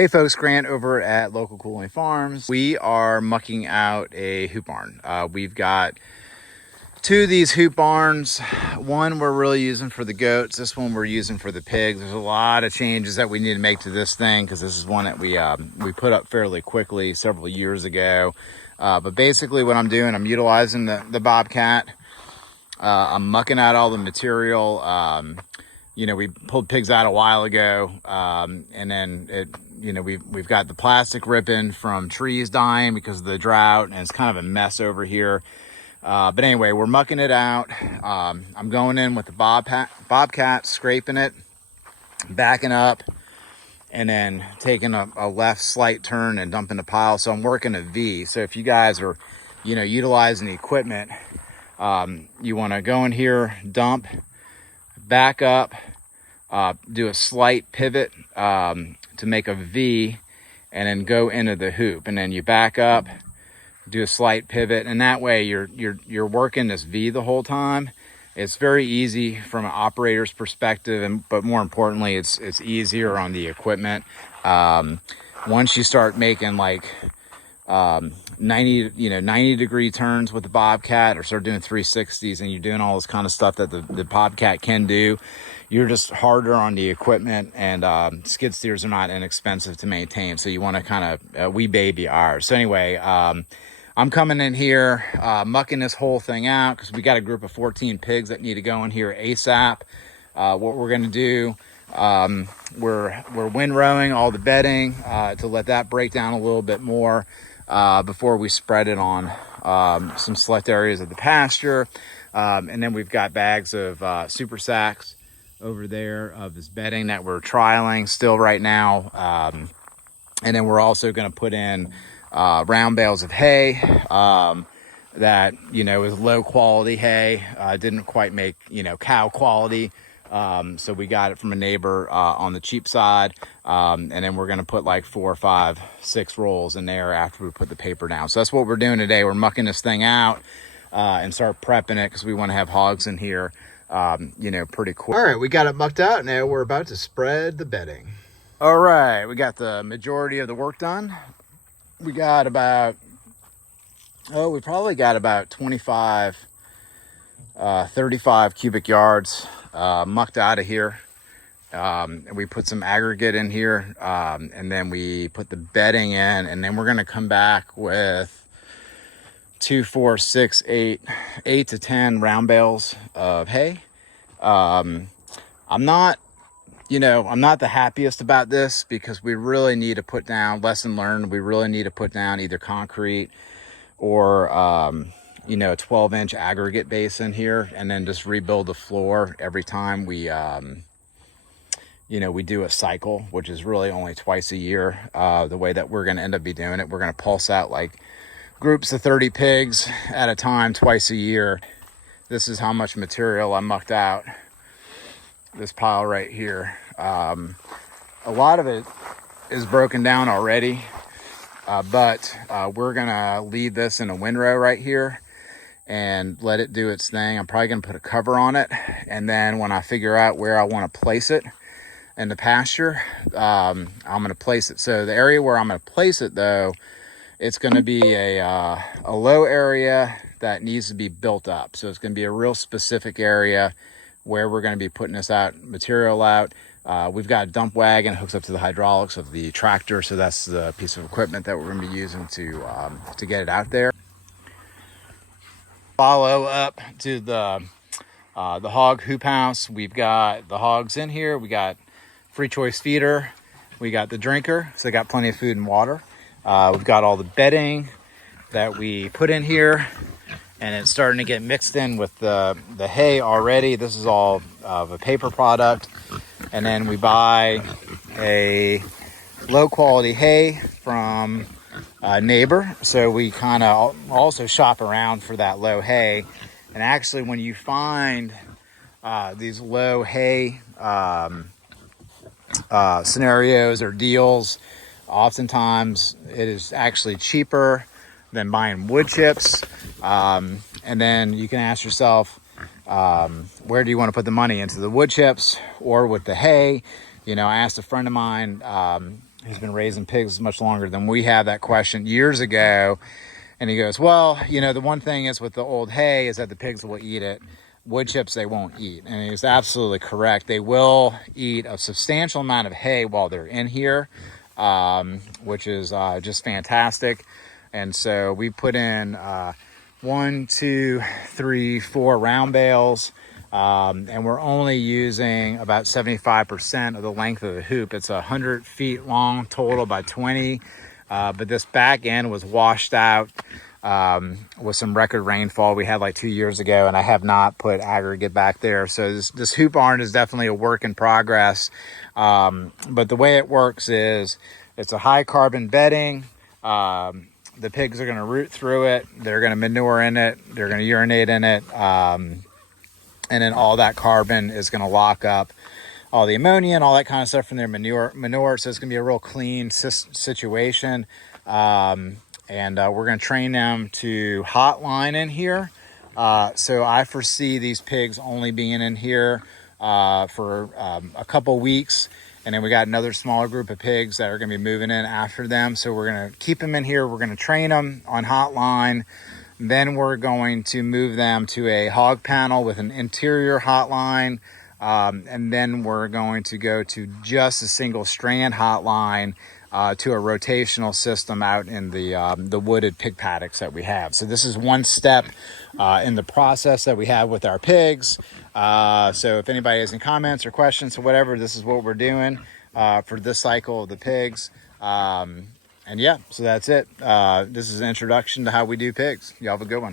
Hey folks, Grant over at Local Cooling Farms. We are mucking out a hoop barn. We've got two of these hoop barns. One we're really using for the goats. This one we're using for the pigs. There's a lot of changes that we need to make to this thing because this is one that we put up fairly quickly several years ago. But basically what I'm doing, I'm utilizing the Bobcat. I'm mucking out all the material. We pulled pigs out a while ago, and then we've got the plastic ripping from trees dying because of the drought, and it's kind of a mess over here. But anyway, we're mucking it out. I'm going in with the Bobcat, scraping it, backing up, and then taking a left slight turn and dumping the pile. So I'm working a V. So if you guys are, utilizing the equipment, you want to go in here, dump, back up, do a slight pivot to make a V, and then go into the hoop, and then you back up, do a slight pivot, and that way you're working this V the whole time. It's very easy from an operator's perspective, but more importantly, it's easier on the equipment. Once you start making like 90 degree turns with the Bobcat, or start doing 360s, and you're doing all this kind of stuff that the Bobcat can do, you're just harder on the equipment, and skid steers are not inexpensive to maintain. So you want to kind of we baby ours. So anyway, I'm coming in here, mucking this whole thing out because we got a group of 14 pigs that need to go in here ASAP. What we're going to do, we're windrowing all the bedding to let that break down a little bit more before we spread it on some select areas of the pasture. And then we've got bags of super sacks over there of this bedding that we're trialing still right now. And then we're also going to put in round bales of hay that is low quality hay. Didn't quite make cow quality, so we got it from a neighbor on the cheap side, and then we're going to put like 4, 5, 6 rolls in there after we put the paper down. So that's what we're doing today. We're mucking this thing out and start prepping it because we want to have hogs in here pretty quick. All right, we got it mucked out. Now we're about to spread the bedding. All right, we got the majority of the work done. We got about, we probably got about 25, 35 cubic yards mucked out of here. We put some aggregate in here, and then we put the bedding in, and then we're going to come back with 2, 4, 6, 8 to 10 round bales of hay. I'm not the happiest about this because we really need to put down, lesson learned, we really need to put down either concrete or, a 12-inch aggregate base in here, and then just rebuild the floor every time we do a cycle, which is really only twice a year. The way that we're going to end up doing it, we're going to pulse out like groups of 30 pigs at a time twice a year. This is how much material I mucked out. This pile right here. A lot of it is broken down already, but we're gonna leave this in a windrow right here and let it do its thing. I'm probably gonna put a cover on it, and then when I figure out where I want to place it in the pasture, I'm gonna place it. So the area where I'm gonna place it, though, it's gonna be a low area that needs to be built up. So it's gonna be a real specific area where we're going to be putting this material out. We've got a dump wagon hooks up to the hydraulics of the tractor, so that's the piece of equipment that we're going to be using to get it out there. Follow up to the hog hoop house. We've got the hogs in here. We got free choice feeder. We got the drinker, so they got plenty of food and water. We've got all the bedding that we put in here, and it's starting to get mixed in with the hay already. This is all of a paper product. And then we buy a low quality hay from a neighbor. So we kind of also shop around for that low hay. And actually, when you find these low hay scenarios or deals, oftentimes it is actually cheaper than buying wood chips. And then you can ask yourself, where do you want to put the money, into the wood chips or with the hay? I asked a friend of mine who's been raising pigs much longer than we have, that question years ago. And he goes, well, you know, the one thing is with the old hay is that the pigs will eat it. Wood chips they won't eat. And he's absolutely correct. They will eat a substantial amount of hay while they're in here, which is just fantastic. And so we put in 1, 2, 3, 4 round bales. And we're only using about 75% of the length of the hoop. It's 100 feet long total by 20. But this back end was washed out with some record rainfall we had like 2 years ago, and I have not put aggregate back there. So this hoop barn is definitely a work in progress. But the way it works is it's a high carbon bedding. The pigs are going to root through it. They're going to manure in it. They're going to urinate in it. And then all that carbon is going to lock up all the ammonia and all that kind of stuff from their manure. So it's going to be a real clean situation. And we're going to train them to hotline in here. So I foresee these pigs only being in here for a couple weeks. And then we got another smaller group of pigs that are going to be moving in after them. So we're going to keep them in here. We're going to train them on hotline. Then we're going to move them to a hog panel with an interior hotline. And then we're going to go to just a single strand hotline to a rotational system out in the wooded pig paddocks that we have. So this is one step in the process that we have with our pigs. So if anybody has any comments or questions or whatever, this is what we're doing for this cycle of the pigs. And yeah, so that's it. This is an introduction to how we do pigs. Y'all have a good one.